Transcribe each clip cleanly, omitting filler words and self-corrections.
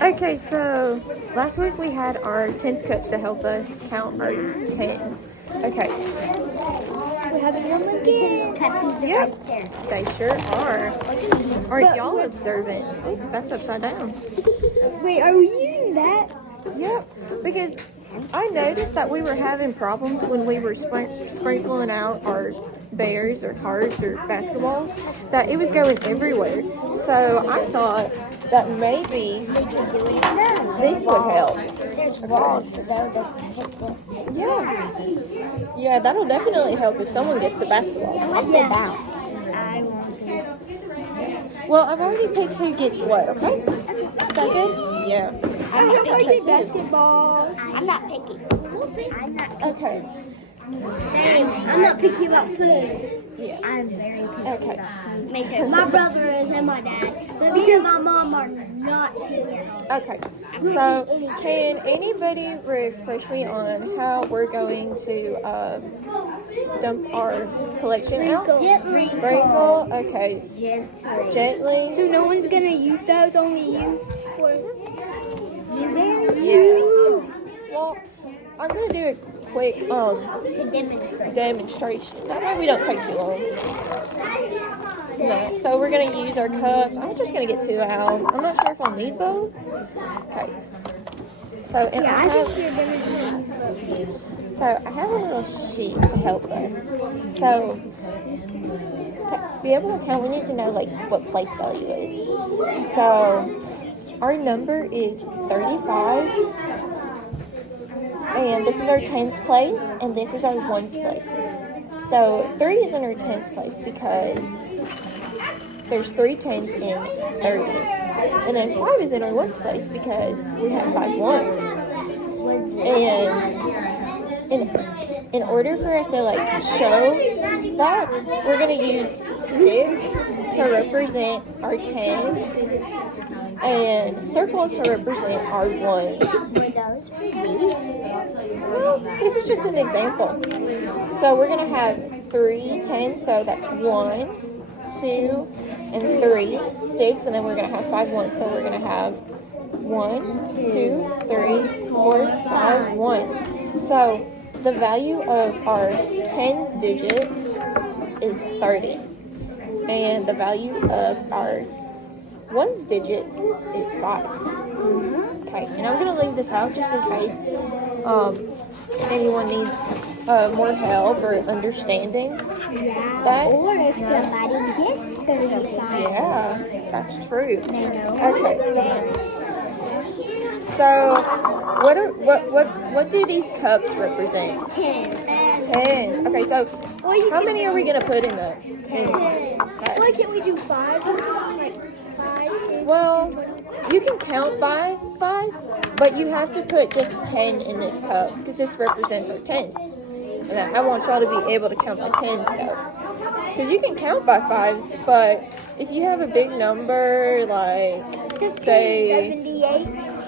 Okay, so last week we had our tens cups to help us count our tens. Okay. We have a number again. Cuppies are right there. They sure are. Aren't y'all observant? Oh, that's upside down. Wait, are we using that? Yep, because I noticed that we were having problems when we were sprinkling out our bears or cards or basketballs, that it was going everywhere. So I thought that maybe We could do it now. this would help. There's walls, but they'll just hit them. Yeah, that'll definitely help if someone gets the basketball. Unless they bounce. I want to. Well, I've already picked who gets what, okay? Is that good? Yeah. I'm not Okay, picking too. basketball. I'm not picking. We'll see. I'm not. Okay. Same. I'm not picky about food. Yeah. I'm very picky Okay. about food. Me too. My brother is and my dad. But me and my mom are not picky at all. Okay. So, can anybody refresh me on how we're going to dump our collection out? Sprinkle. Okay. Gently. Gently. So no one's gonna use that. It's only you. Yeah. Well, I'm gonna do a quick To demonstrate. demonstration. That way we don't take too long. No. So we're gonna use our cups. I'm just gonna get 2 out. I'm not sure if I'll need both. Okay. So and Yeah, I I have, think you're demonstrating. so I have a little sheet to help us. So to be able to count, we need to know like what place value is. So our number is 35. And this is our tens place, and this is our ones place. So 3 is in our tens place because there's 3 tens in 30. And then 5 is in our ones place because we have 5 ones. And in order for us to like show that, we're gonna use sticks to represent our tens and circles to represent our ones. Were those for these? Well, this is just an example. So we're going to have 3 tens, so that's 1, 2, and 3 sticks, and then we're going to have 5 ones, so we're going to have 1, 2, 3, 4, 5 ones. So the value of our tens digit is 30, and the value of our ones digit is 5. Okay, and I'm going to leave this out just in case anyone needs more help or understanding. Yeah. That. Or if somebody gets 35. Yeah, that's true. They know. Okay. So, what do these cups represent? Tens. Tens. Okay, so Or you how can many are we going to put in the? Why can't we do 5? Like 5? Well, you can count by 5s, but you have to put just 10 in this cup because this represents our tens. And I want y'all to be able to count by 10s though. Because you can count by 5s, but if you have a big number, like, say,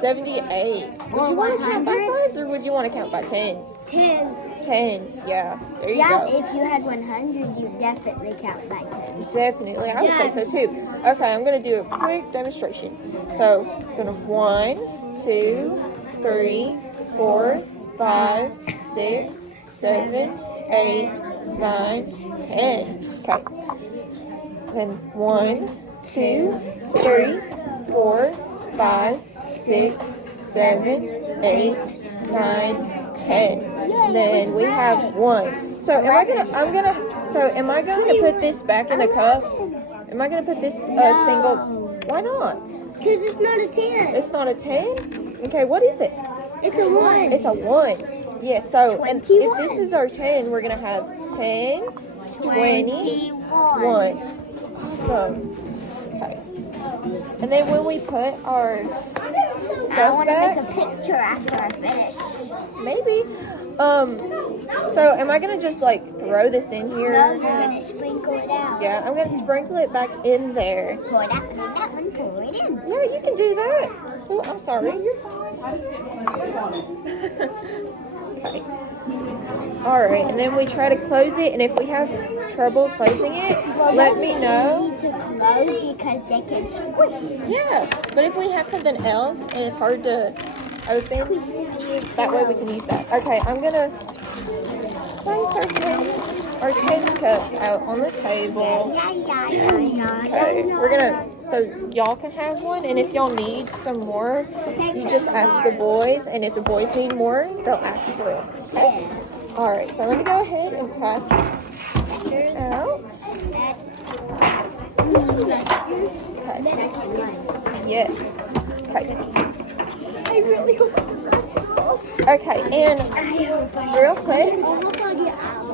78, would you want to count by 5s or would you want to count by 10s? Tens. 10s, yeah. There you Yeah, go. if you had 100, you definitely count by 10. Definitely, I would say so too. Okay, I'm going to do a quick demonstration. So, I'm going to 1, 2, 3, 4, 5, 6, 7, 8, 9, 10. Okay. Then 1, 2, 3, 4, 5, 6, 7, 8, 9, 10. Then we have 1. So am I going to put this back in the cup? Am I going to put this single? Why not? Because it's not a 10. It's not a 10? Okay, what is it? It's a 1. It's a 1. Yes, so and if 21. this is our 10, we're going to have 10, 20, 1. Awesome. Okay. And then when we put our I stuff want to back, make a picture after I finish. maybe. So am I going to just like throw this in here? No, you're going to sprinkle it out. Yeah, I'm going to sprinkle it back in there. Pour that one, pour it in. Yeah, you can do that. Oh, I'm sorry. You're fine. I just didn't want to on it. Okay. Alright, and then we try to close it, and if we have trouble closing it, let me know. To close because they can squish. Yeah, but if we have something else and it's hard to open, that way we can use that. Okay, I'm gonna place our taste cups out on the table. Okay, we're gonna, so y'all can have one, and if y'all need some more, you just ask the boys, and if the boys need more, they'll ask the girls. Okay? Alright, so let me go ahead and pass it out. Okay. Yes. Okay. Okay, and real quick,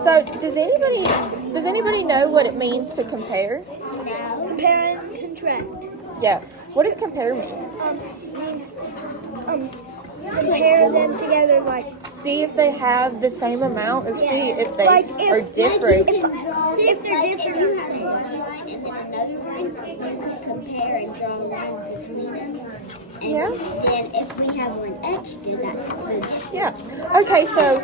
so does anybody know what it means to compare? Compare and contract. Yeah. What does compare mean? Compare them together like. See if they have the same amount, or see if they Like are different. See if they're different. You have one line and then another line. You can compare and draw lines between them. And Yeah. then if we have one extra, that's good. Yeah. Okay, so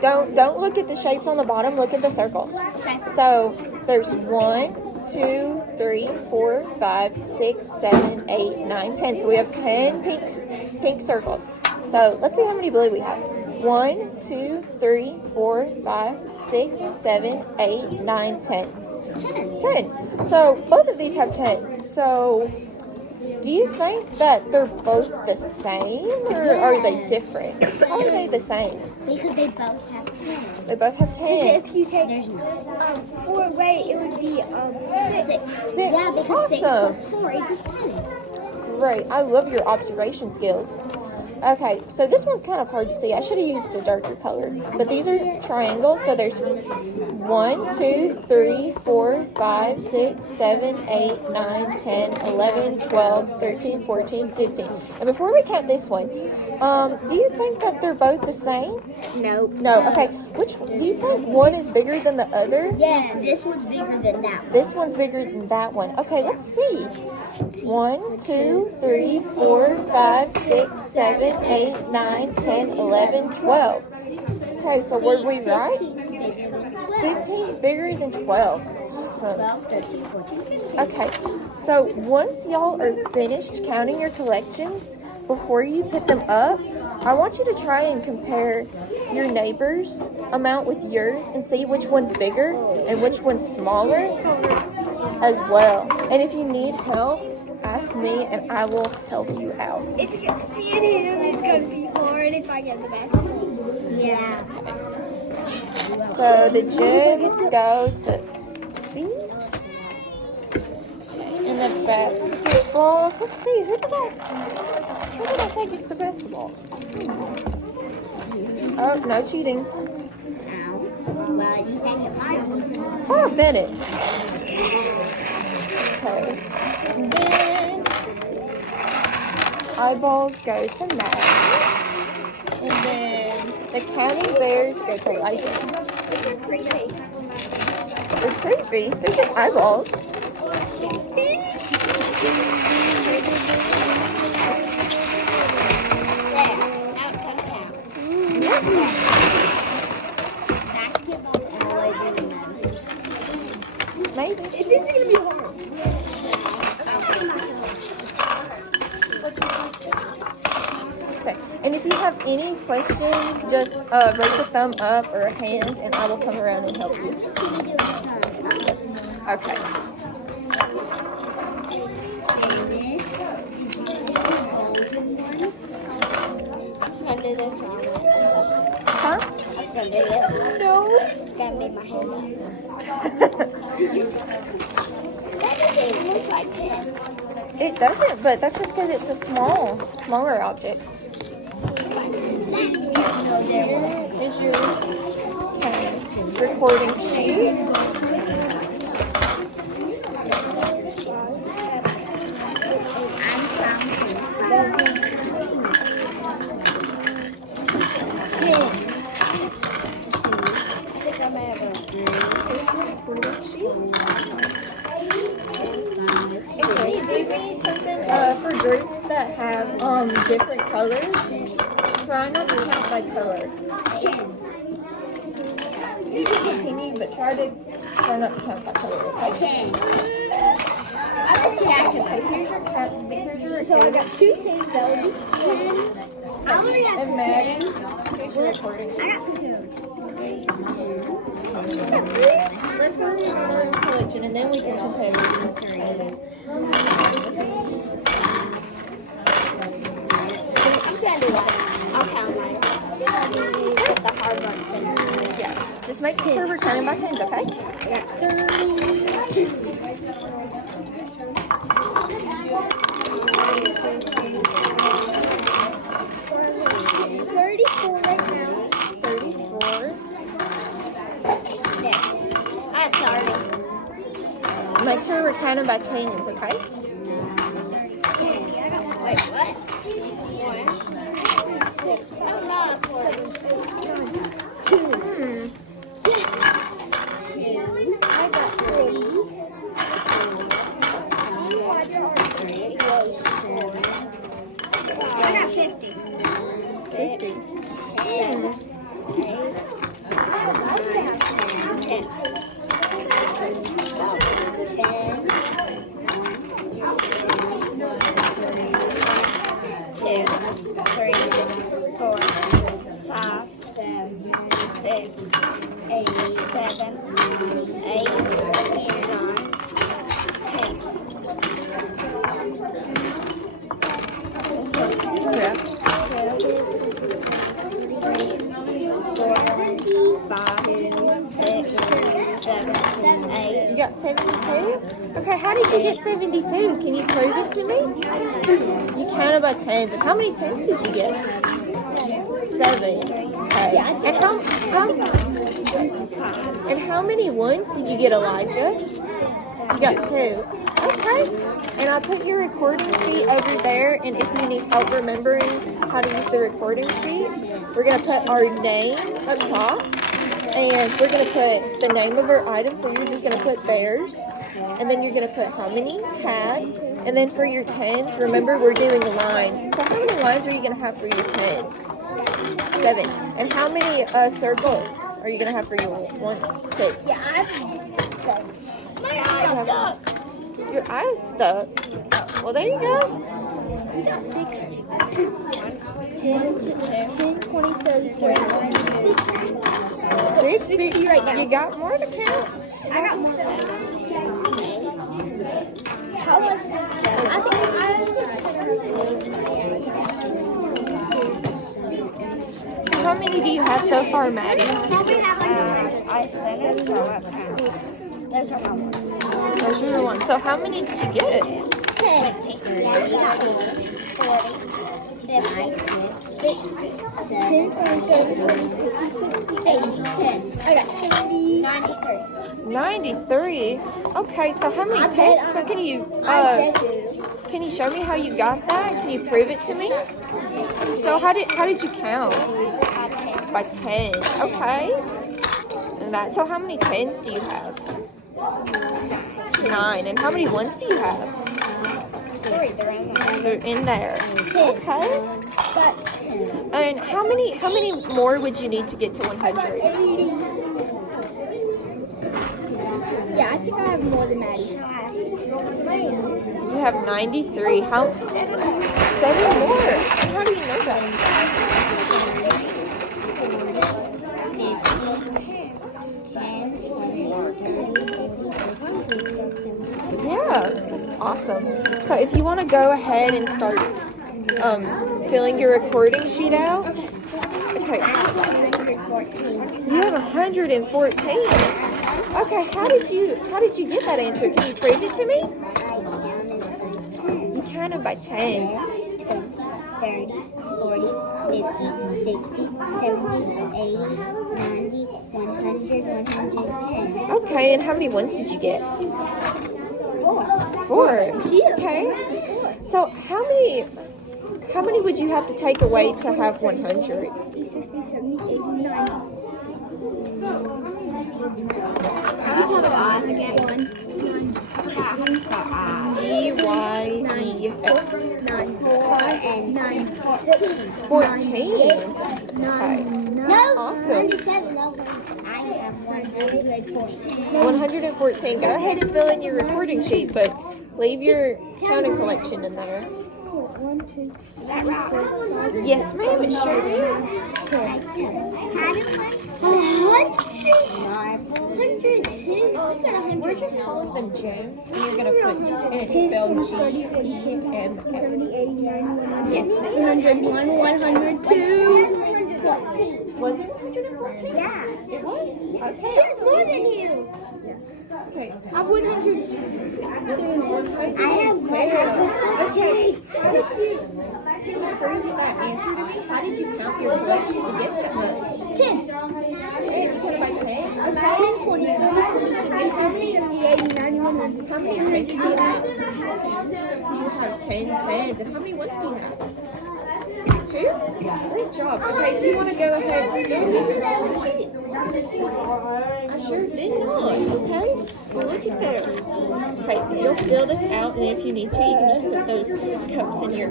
don't look at the shapes on the bottom, look at the circles. Okay. So there's 1, 2, 3, 4, 5, 6, 7, 8, 9, 10. So we have 10 pink circles. So let's see how many blue we have. 1, 2, 3, 4, 5, 6, 7, 8, 9, 10. 10. So both of these have 10. So do you think that they're both the same, or are they different? How are they the same? Because they both have 10. They both have 10. If you take 4 away, it would be 6. 6. Yeah, because 6 Awesome. plus 4 equals 10. Great. I love your observation skills. Okay, so this one's kind of hard to see. I should have used a darker color. But these are triangles, so there's 1, 2, 3, 4, 5, 6, 7, 8, 9, 10, 11, 12, 13, 14, 15. And before we count this one, do you think that they're both the same? No. No. Okay. Do you think one is bigger than the other? Yes, this one's bigger than that one. This one's bigger than that one. Okay, let's see. 1, 2, 3, 4, 5, 6, 7, 8, 9, 10, 11, 12. Okay, so were we right? 15's bigger than 12. Awesome. 12, 13, 14, 15. Okay, so once y'all are finished counting your collections, before you put them up, I want you to try and compare your neighbor's amount with yours and see which one's bigger and which one's smaller as well. And if you need help, ask me and I will help you out. It's going to be in here. It's going to be hard if I get the basketball. Yeah. So the jugs go to B. And the basketballs, let's see, who did I say gets the basketballs? Oh, no cheating. Well, you think it might. Oh, Bennett. Okay. And then eyeballs go to Matt. And then the counting bears go to Elijah. They're pretty. They're creepy. They're just eyeballs. Maybe. This is gonna be hard. Okay. And if you have any questions, just raise a thumb up or a hand, and I will come around and help you. Okay. I'm gonna do this wrong. Huh? I'm gonna do it. No. It's gonna make my hand. That doesn't even look like 10. It doesn't, but that's just because it's a smaller object. Here is your recording sheet. For groups that have different colors, try not to count by color. but try not to count by color. Okay? 10. I was stacking. Here's your So I got 2 10s, that would be 10. I only got 2 and Maddie, 10s. here's your recording. I got 2 10s. Let's work on our collection and then we can compare. I'm gonna do that. I'll count mine. Get the hard one finished. Yeah. Just make sure we're counting by tens, okay? I got 30. 34 right now. 34. There. I'm sorry. Make sure we're counting by tens, okay? Wait, what? Yes. I got 3. I got 50. 50. 8. You got 72? Okay, how did you get 72? Can you prove it to me? You counted by tens. And how many tens did you get? 7. Okay. And how many ones did you get, Elijah? You got 2. Okay. And I put your recording sheet over there, and if you need help remembering how to use the recording sheet, we're going to put our name up top, and we're going to put the name of our item, so you're just going to put theirs, and then you're going to put how many you had, and then for your tens, remember we're doing lines. So how many lines are you going to have for your tens? 7. And how many circles are you going to have for your ones? 2. Yeah, my eye's stuck. Your eye's stuck. Well, there you go. We got 60. 10, 20, 30, 40, 60. 60 right now. You got more to count? I got more. How much? I How many do you have so far, Maddie? I finished, so let's count. Those are my ones. Those are your ones. So how many did you get? 10. Yeah, you got 40, 50, 60, 10, 20, 30, 40, 50, 60, 80, 10. I got 60, 93. 93. Okay, so how many tens? So can you show me how you got that? Can you prove it to me? So how did you count? By 10. Okay. And so how many tens do you have? 9. And how many ones do you have? 3, they're in there. They're in there. 10. Okay. And how many more would you need to get to 100? 80. Yeah, I think I have more than Maddie. You have 93. How? 7 more. How do you know that? Yeah, that's awesome. So if you want to go ahead and start filling your recording sheet out. Okay. You have 114. Okay, how did you get that answer? Can you prove it to me? You counted by tens. 30, 40, 50, 60, 70, 80, 90, 100, 110. Okay, and how many ones did you get? 4. Okay. So how many would you have to take away to have 100? 60, 70, 80, 90. EYES. 9, 14. Okay. No, Awesome. 97. I have 114. 114. Go ahead and fill in your recording sheet, but leave your counting collection in there. Is that right? Yes, ma'am, it sure is. 102. We're just calling them gems, and you're gonna put, and it's spelled G-E-M-S. Yes, ma'am. 101, 102. Was it 114? Yeah. It was? Okay. She's more than you. Okay. I'm 102. I have Okay. How did you prove that answer to me? How did you count your collection to get that much? 10. 10. You counted by 10? 10, 20, 30, 40, 50, 70, 80, 90, 100. How many tens do you have? You have 10 tens. And how many ones do you have? 2? Great job. Okay, if you want to go ahead, go and use your own sheet. I sure did not. Okay? Well, look at there. Okay, you'll fill this out, and if you need to, you can just put those cups in your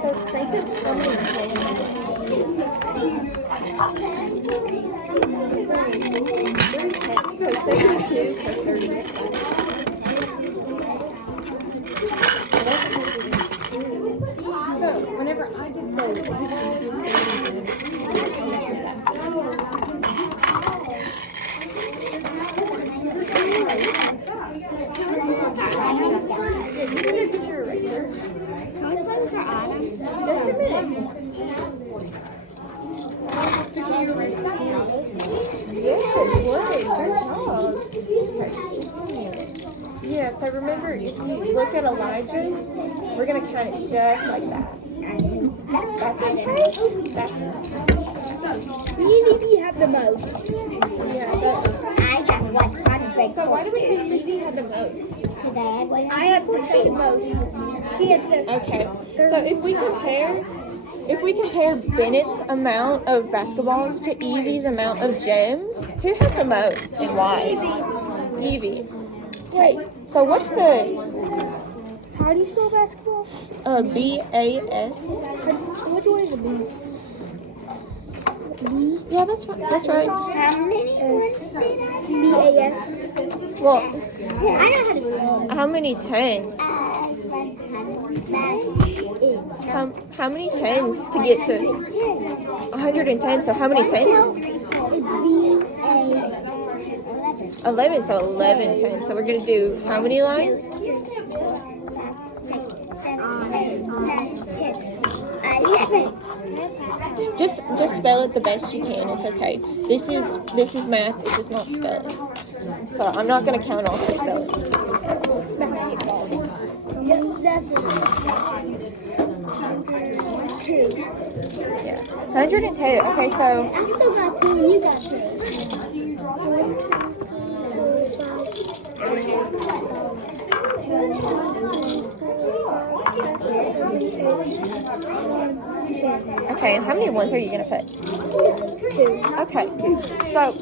So think of how many so 72 plus 30. So whenever I did get your eraser. Just a minute. Yes, it would. Good job. Okay, just a minute. Yeah, so remember, if you look at Elijah's, we're going to count it just like that. That's okay. That's You have the most. yeah, but, I got 100. so why do we think Evie had the most? I have the second most. She had the. Okay, so if we compare Bennett's amount of basketballs to Evie's amount of gems, who has the most and why? Evie. Okay, so what's the How do you spell basketball? B-A-S? Which one is a B? B? Yeah, that's right. How many ones did I? B-A-S. Well, I know how to spell. how many tens? How many tens to get to 110? So how many tens? It's B-A-11. 11. So 11 tens. So we're gonna do how many lines? 11. Just spell it the best you can. It's okay. This is math. This is not spelling. So I'm not gonna count off your spelling. Basketball. Two. Yeah. 102. Okay, so I still got 2 and you got 2. okay. And how many ones are you gonna put? 2. Okay. So,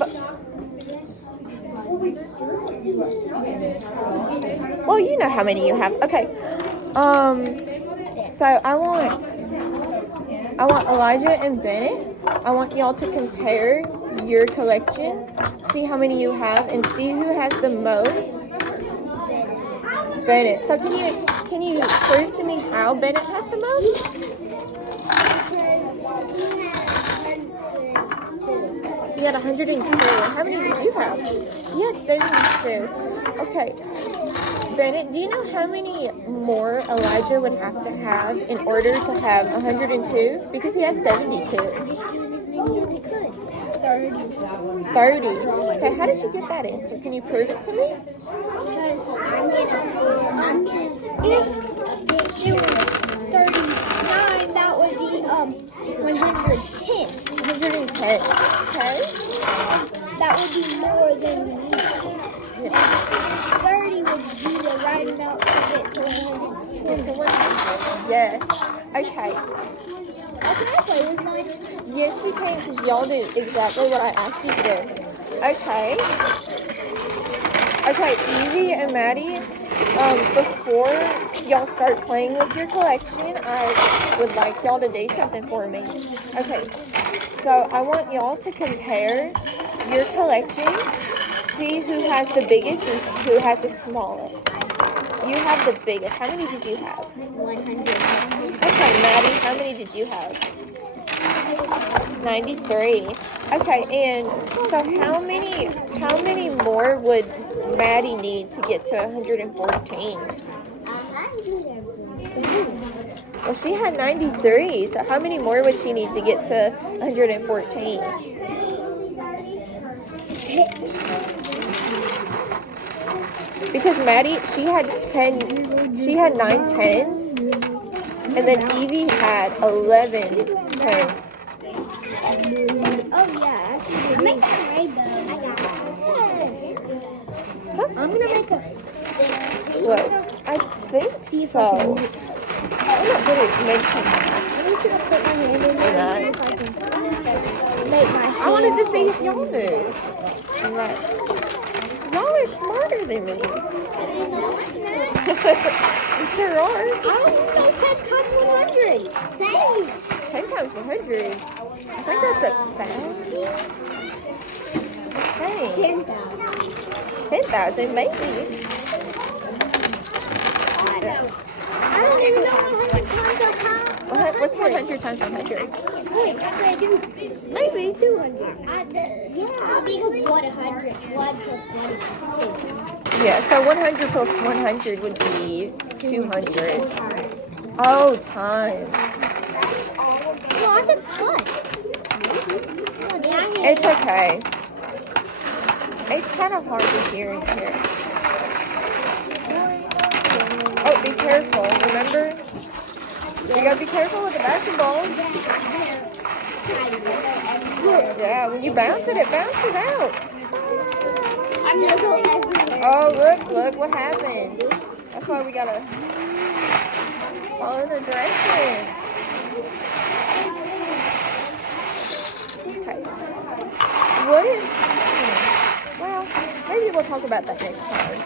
well, you know how many you have. Okay. So I want Elijah and Bennett. I want y'all to compare your collection, see how many you have, and see who has the most. Bennett. So can you prove to me how Bennett has the most? You had 102. How many did you have? You had 72. Okay. Bennett, do you know how many more Elijah would have to have in order to have 102? Because he has 72. 30. Okay, how did you get that answer? Can you prove it to me? Because if it was 39, that would be 110. 110. Okay. That would be more than 30 would be the right amount to get to 120. Yes. Okay. can I play with mine? Yes, you can, because y'all do exactly what I asked you to do. Okay. Okay, Evie and Maddie, before y'all start playing with your collection, I would like y'all to do something for me. Okay, so I want y'all to compare your collections, see who has the biggest and who has the smallest. You have the biggest. How many did you have? 100. Okay, Maddie, how many did you have? 93. Okay, and so how many more would Maddie need to get to 114? 100. Well, she had 93, so how many more would she need to get to 114? Because Maddie, she had 9 tens, and then Evie had 11 tens. Oh, yeah. I'm making a rainbow. Huh? I'm going to make a... Close. I think so. I'm not good at making that. I'm just going to put my hand in there and see if I can make my hand. I wanted to see if y'all knew. Right. Y'all are smarter than me. You sure are. I don't know 10 times 100. Same. 10 times 100. I think that's 1,000. Okay. 10,000. 10,000, maybe. I don't even know 100 times a pound. What's 100 times 100? Wait, I do. Maybe 200. Yeah, because 100. 1 plus 1 is 2. Yeah, so 100 plus 100 would be 200. Times. Oh, times. No, I said plus. It's okay. It's kind of hard to hear in here. Oh, be careful. Remember? You gotta be careful with the basketballs. Yeah, when you bounce it, it bounces out. I'm gonna go everywhere. Oh, look what happened. That's why we gotta follow the directions. Okay. What if, well, maybe we'll talk about that next time.